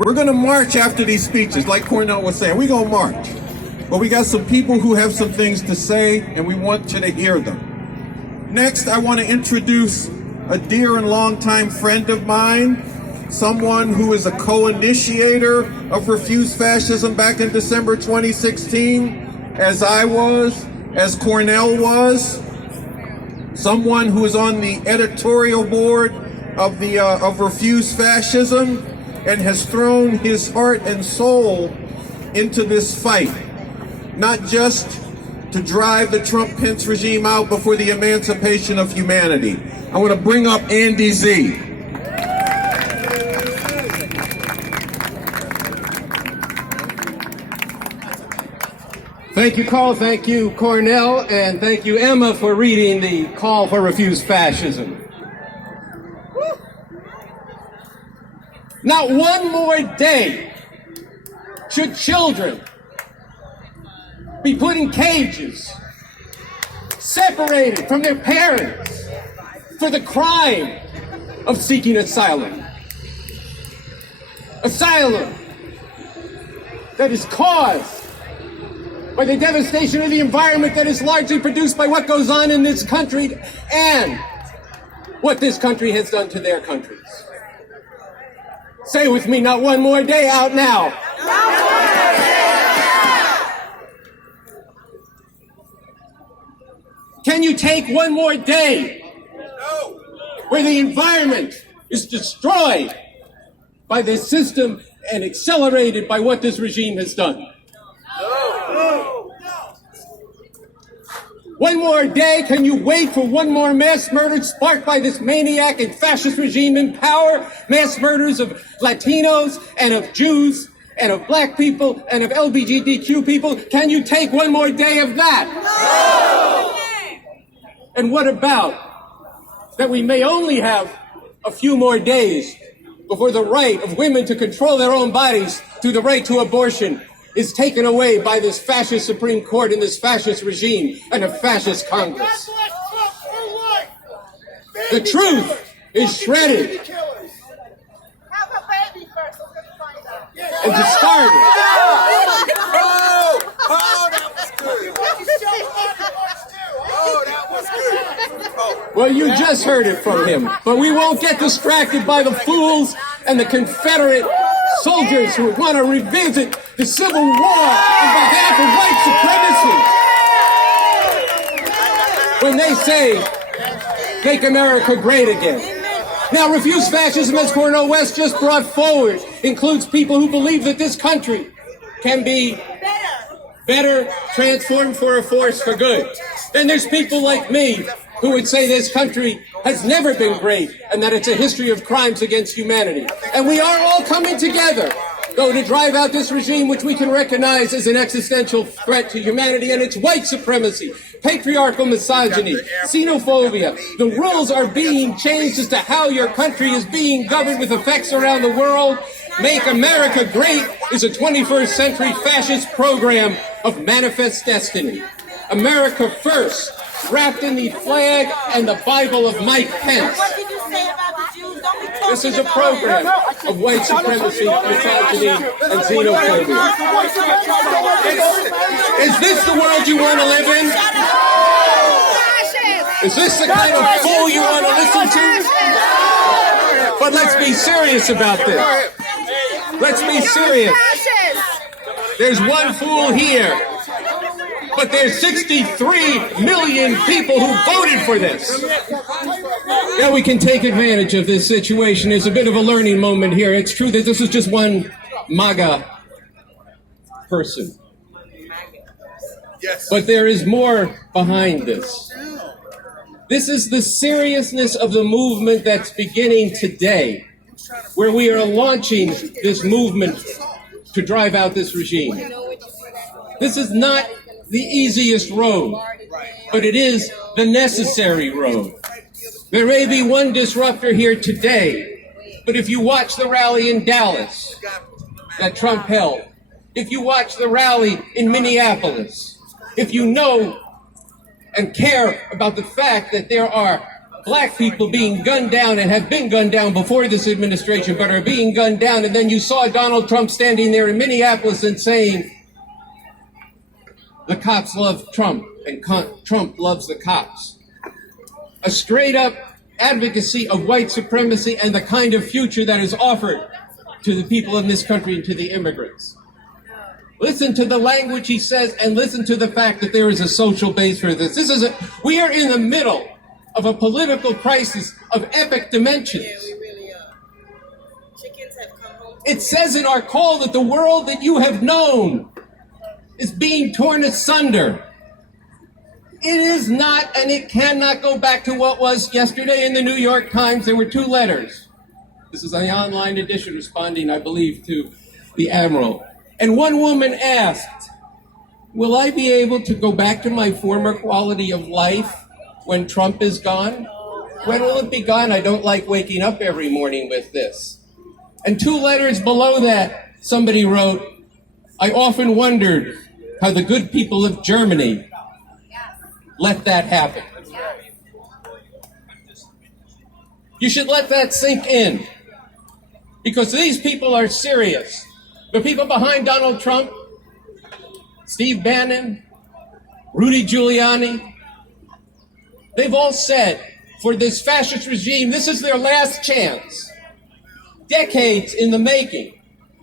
We're going to march after these speeches, like Cornell was saying. We're going to march. But we got some people who have some things to say, and we want you to hear them. Next, I want to introduce a dear and longtime friend of mine, someone who is a co-initiator of Refuse Fascism back in December 2016, as I was, as Cornell was, someone who is on the editorial board of Refuse Fascism, and has thrown his heart and soul into this fight, not just to drive the Trump-Pence regime out, but for the emancipation of humanity. I want to bring up Andy Z. Thank you, Carl. Thank you, Cornell. And thank you, Emma, for reading the call for Refuse Fascism. Not one more day should children be put in cages, separated from their parents for the crime of seeking asylum. Asylum that is caused by the devastation of the environment that is largely produced by what goes on in this country and what this country has done to their countries. Say with me, not one more day out now. Can you take one more day where the environment is destroyed by this system and accelerated by what this regime has done? One more day, can you wait for one more mass murder sparked by this maniac and fascist regime in power? Mass murders of Latinos and of Jews and of black people and of LGBTQ people. Can you take one more day of that? No! And what about that we may only have a few more days before the right of women to control their own bodies through the right to abortion is taken away by this fascist Supreme Court and this fascist regime and a fascist Congress. The truth is shredded and discarded. Well, you just heard it from him, but we won't get distracted by the fools and the Confederate soldiers who want to revisit the Civil War on behalf of white supremacy when they say, make America great again. Now, Refuse Fascism, as Cornel West just brought forward, includes people who believe that this country can be better transformed for a force for good. Then there's people like me who would say this country has never been great and that it's a history of crimes against humanity. And we are all coming together, though, to drive out this regime, which we can recognize as an existential threat to humanity, and it's white supremacy, patriarchal misogyny, xenophobia. The rules are being changed as to how your country is being governed with effects around the world. Make America Great is a 21st century fascist program of manifest destiny. America First, wrapped in the flag and the Bible of Mike Pence. What did you say about the Jews? Don't be talking This is a program of white supremacy, misogyny, and xenophobia. Is this the world you want to live in? Is this the kind of fool you want to listen to? But let's be serious about this. Let's be serious. There's one fool here, but there's 63 million people who voted for this. Now we can take advantage of this situation. It's a bit of a learning moment here. It's true that this is just one MAGA person. But there is more behind this. This is the seriousness of the movement that's beginning today, where we are launching this movement to drive out this regime. This is not the easiest road, but it is the necessary road. There may be one disruptor here today, but if you watch the rally in Dallas that Trump held, if you watch the rally in Minneapolis, if you know and care about the fact that there are black people being gunned down and have been gunned down before this administration, but are being gunned down. And then you saw Donald Trump standing there in Minneapolis and saying, the cops love Trump and Trump loves the cops. A straight up advocacy of white supremacy and the kind of future that is offered to the people in this country and to the immigrants. Listen to the language he says and listen to the fact that there is a social base for this. We are in the middle of a political crisis of epic dimensions. Yeah, we really are. Chickens have come home. It says in our call that the world that you have known is being torn asunder. It is not, and it cannot go back to what was yesterday in the New York Times. There were 2 letters. This is the online edition responding, I believe, to the Admiral. And one woman asked, will I be able to go back to my former quality of life when Trump is gone? When will it be gone? I don't like waking up every morning with this. And 2 letters below that, somebody wrote, I often wondered how the good people of Germany let that happen. You should let that sink in, because these people are serious. The people behind Donald Trump, Steve Bannon, Rudy Giuliani, they've all said, for this fascist regime, this is their last chance. Decades in the making.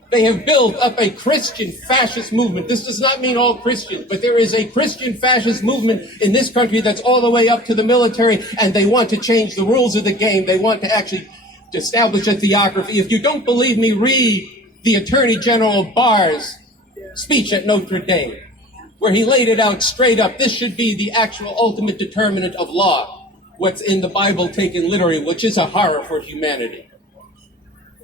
They have built up a Christian fascist movement. This does not mean all Christians, but there is a Christian fascist movement in this country that's all the way up to the military, and they want to change the rules of the game. They want to actually establish a theocracy. If you don't believe me, read the Attorney General Barr's speech at Notre Dame, where he laid it out straight up. This should be the actual ultimate determinant of law, what's in the Bible taken literally, which is a horror for humanity.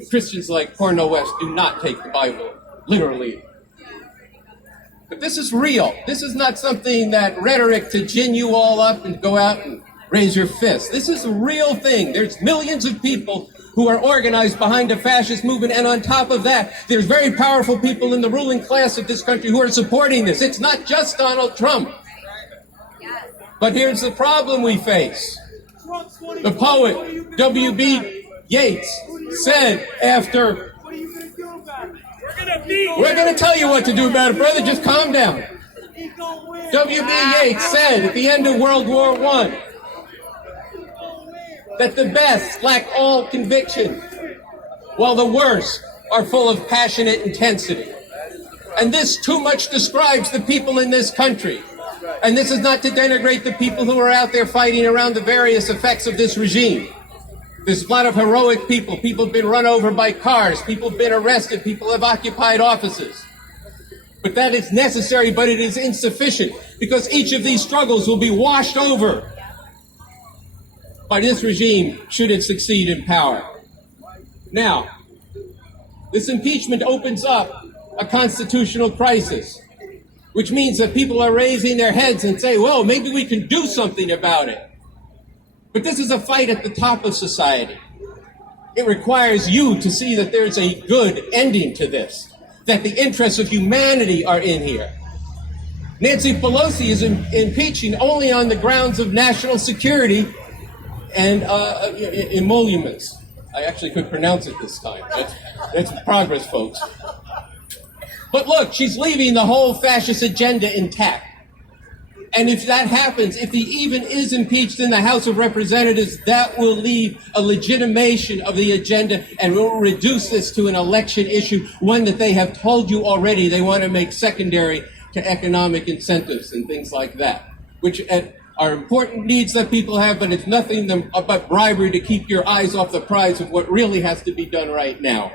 Christians like Cornel West do not take the Bible literally. But this is real. This is not something that rhetoric to gin you all up and go out and raise your fist. This is a real thing. There's millions of people who are organized behind a fascist movement, and on top of that, there's very powerful people in the ruling class of this country who are supporting this. It's not just Donald Trump. But here's the problem we face. The poet W.B. Yeats said after, we're going to tell you what to do about it, brother, just calm down. W.B. Yeats said at the end of World War I that the best lack all conviction, while the worst are full of passionate intensity. And this too much describes the people in this country. And this is not to denigrate the people who are out there fighting around the various effects of this regime. There's a lot of heroic people. People have been run over by cars. People have been arrested. People have occupied offices. But that is necessary, but it is insufficient, because each of these struggles will be washed over by this regime should it succeed in power. Now, this impeachment opens up a constitutional crisis, which means that people are raising their heads and say, well, maybe we can do something about it. But this is a fight at the top of society. It requires you to see that there's a good ending to this, that the interests of humanity are in here. Nancy Pelosi is impeaching only on the grounds of national security and emoluments. I actually could pronounce it this time. That's progress, folks. But look, she's leaving the whole fascist agenda intact. And if that happens, if he even is impeached in the House of Representatives, that will leave a legitimation of the agenda and will reduce this to an election issue, one that they have told you already they want to make secondary to economic incentives and things like that, which are important needs that people have, but it's nothing but bribery to keep your eyes off the prize of what really has to be done right now.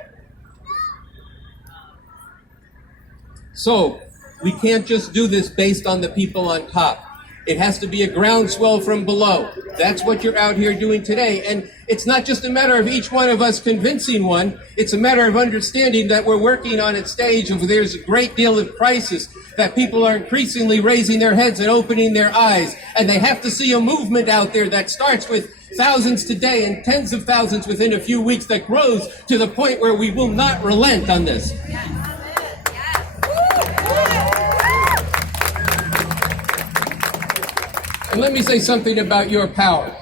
So, we can't just do this based on the people on top. It has to be a groundswell from below. That's what you're out here doing today. And it's not just a matter of each one of us convincing one. It's a matter of understanding that we're working on a stage of there's a great deal of crisis, that people are increasingly raising their heads and opening their eyes. And they have to see a movement out there that starts with thousands today and tens of thousands within a few weeks that grows to the point where we will not relent on this. And let me say something about your power.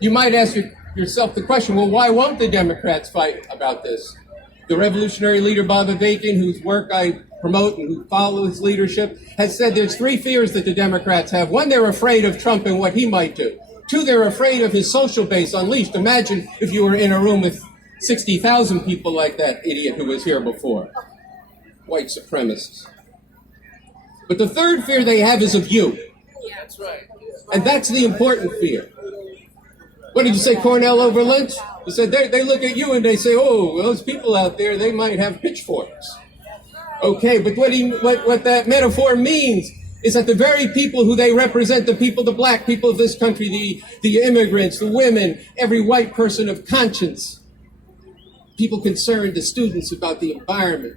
You might ask yourself the question, well, why won't the Democrats fight about this? The revolutionary leader, Bob Avakian, whose work I promote and who follow his leadership, has said there's three fears that the Democrats have. One, they're afraid of Trump and what he might do. Two, they're afraid of his social base unleashed. Imagine if you were in a room with 60,000 people like that idiot who was here before. White supremacists. But the third fear they have is of you. That's right. And that's the important fear. What did you say, Cornell over lunch? He said they look at you and they say, oh, those people out there, they might have pitchforks. Okay, but what that metaphor means is that the very people who they represent, the people, the black people of this country, the immigrants, the women, every white person of conscience, people concerned, the students, about the environment,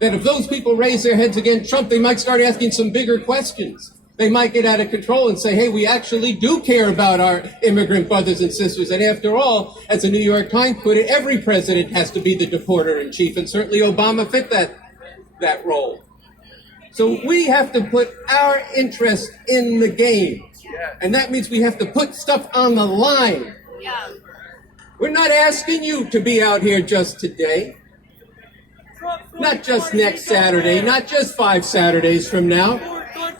that if those people raise their heads against Trump, they might start asking some bigger questions. They might get out of control and say, hey, we actually do care about our immigrant brothers and sisters. And after all, as the New York Times put it, every president has to be the deporter-in-chief, and certainly Obama fit that role. So we have to put our interest in the game. And that means we have to put stuff on the line. We're not asking you to be out here just today. Not just next Saturday, not just 5 Saturdays from now.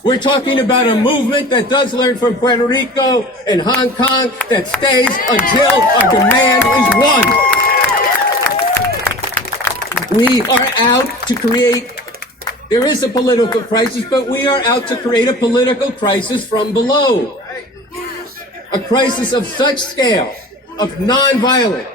We're talking about a movement that does learn from Puerto Rico and Hong Kong, that stays until our demand is won. We are out to create, there is a political crisis, but we are out to create a political crisis from below. A crisis of such scale, of nonviolent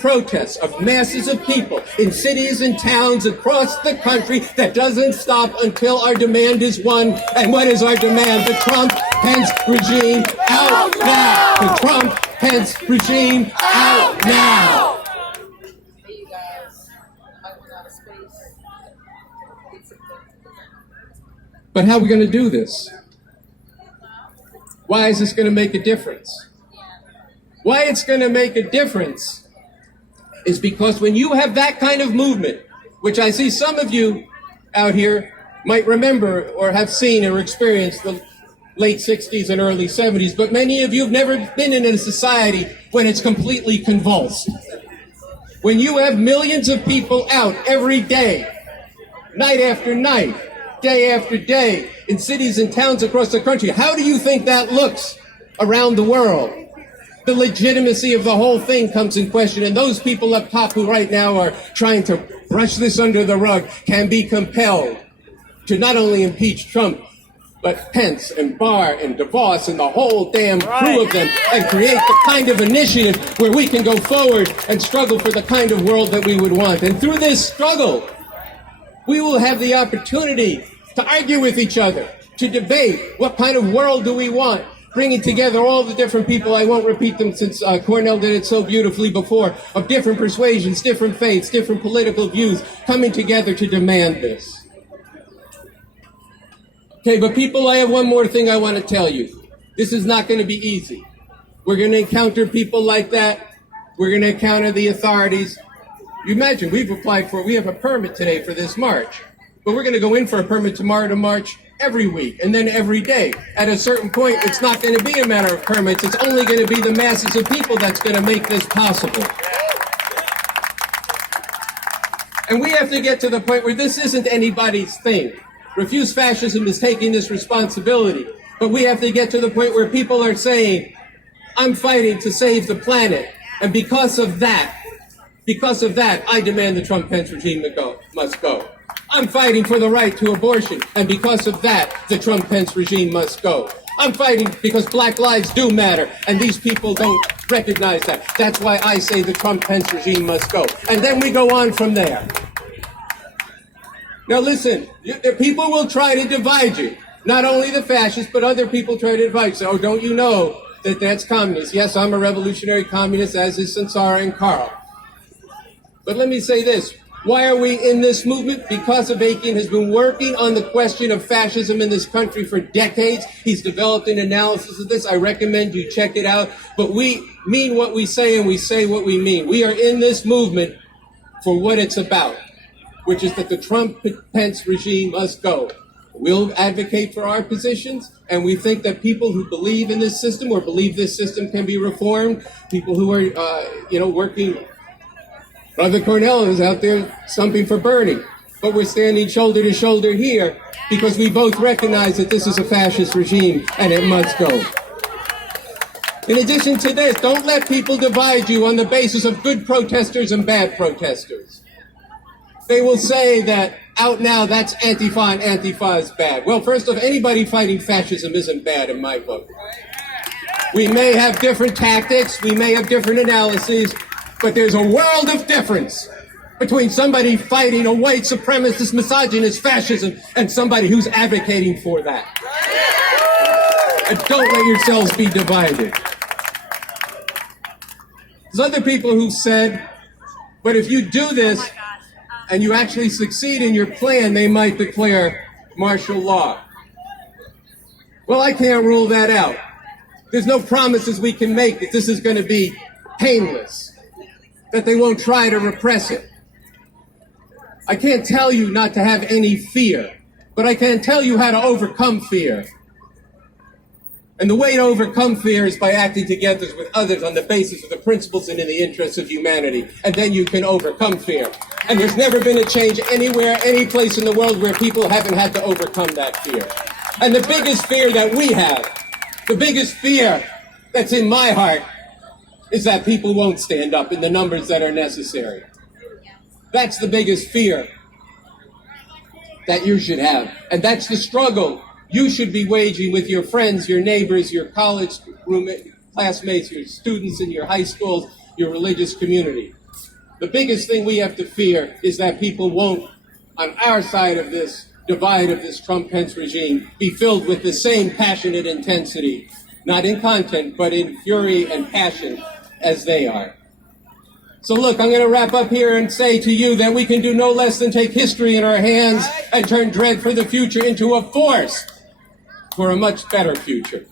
protests of masses of people in cities and towns across the country that doesn't stop until our demand is won. And what is our demand? The Trump-Pence regime out now! The Trump-Pence regime out now! But how are we going to do this? Why is this going to make a difference? Why it's going to make a difference is because when you have that kind of movement, which I see some of you out here might remember or have seen or experienced the late 60s and early 70s, but many of you have never been in a society when it's completely convulsed. When you have millions of people out every day, night after night, day after day, in cities and towns across the country, how do you think that looks around the world? The legitimacy of the whole thing comes in question, and those people up top who right now are trying to brush this under the rug can be compelled to not only impeach Trump, but Pence and Barr and DeVos and the whole damn crew of them, and create the kind of initiative where we can go forward and struggle for the kind of world that we would want. And through this struggle, we will have the opportunity to argue with each other, to debate what kind of world do we want, bringing together all the different people, I won't repeat them since Cornell did it so beautifully before, of different persuasions, different faiths, different political views, coming together to demand this. Okay, but people, I have one more thing I want to tell you. This is not going to be easy. We're going to encounter people like that. We're going to encounter the authorities. You imagine, we have a permit today for this march, but we're going to go in for a permit tomorrow to march every week, and then every day. At a certain point, it's not going to be a matter of permits. It's only going to be the masses of people that's going to make this possible. And we have to get to the point where this isn't anybody's thing. Refuse Fascism is taking this responsibility. But we have to get to the point where people are saying, I'm fighting to save the planet. And because of that, I demand the Trump-Pence regime must go. I'm fighting for the right to abortion, and because of that, the Trump-Pence regime must go. I'm fighting because black lives do matter, and these people don't recognize that. That's why I say the Trump-Pence regime must go. And then we go on from there. Now listen, people will try to divide you. Not only the fascists, but other people try to divide you. So, don't you know that that's communist? Yes, I'm a revolutionary communist, as is Sansara and Carl. But let me say this. Why are we in this movement? Because Avakian has been working on the question of fascism in this country for decades. He's developed an analysis of this. I recommend you check it out. But we mean what we say, and we say what we mean. We are in this movement for what it's about, which is that the Trump-Pence regime must go. We'll advocate for our positions, and we think that people who believe in this system or believe this system can be reformed, people who are, working. Brother Cornell is out there stumping for Bernie, but we're standing shoulder to shoulder here because we both recognize that this is a fascist regime and it must go. In addition to this, don't let people divide you on the basis of good protesters and bad protesters. They will say that out now that's Antifa and Antifa is bad. Well, first off, anybody fighting fascism isn't bad in my book. We may have different tactics, we may have different analyses, but there's a world of difference between somebody fighting a white supremacist, misogynist fascism and somebody who's advocating for that. And don't let yourselves be divided. There's other people who said, but if you do this and you actually succeed in your plan, they might declare martial law. Well, I can't rule that out. There's no promises we can make that this is going to be painless, that they won't try to repress it. I can't tell you not to have any fear, but I can tell you how to overcome fear. And the way to overcome fear is by acting together with others on the basis of the principles and in the interests of humanity. And then you can overcome fear. And there's never been a change anywhere, any place in the world where people haven't had to overcome that fear. And the biggest fear that we have, the biggest fear that's in my heart, is that people won't stand up in the numbers that are necessary. That's the biggest fear that you should have. And that's the struggle you should be waging with your friends, your neighbors, your college classmates, your students in your high schools, your religious community. The biggest thing we have to fear is that people won't, on our side of this divide of this Trump-Pence regime, be filled with the same passionate intensity, not in content, but in fury and passion as they are. So look, I'm going to wrap up here and say to you that we can do no less than take history in our hands and turn dread for the future into a force for a much better future.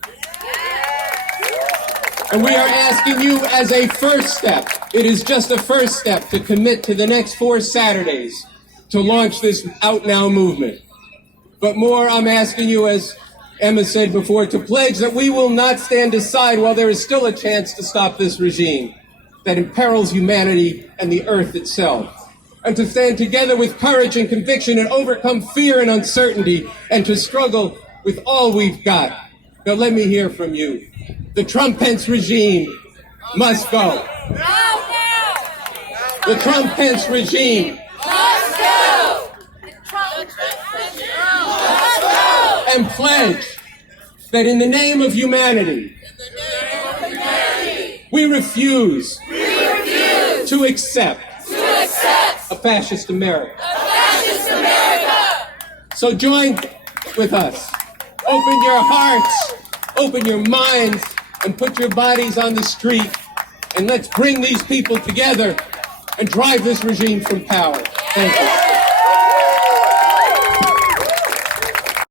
And we are asking you as a first step, it is just a first step, to commit to the next 4 Saturdays to launch this Out Now movement. But more, I'm asking you, as Emma said before, to pledge that we will not stand aside while there is still a chance to stop this regime that imperils humanity and the earth itself. And to stand together with courage and conviction and overcome fear and uncertainty and to struggle with all we've got. Now let me hear from you. The Trump-Pence regime must go. The Trump-Pence regime must go. And pledge that in the name of humanity, we refuse to accept a fascist America. So join with us. Open your hearts, open your minds, and put your bodies on the street. And let's bring these people together and drive this regime from power. Thank you.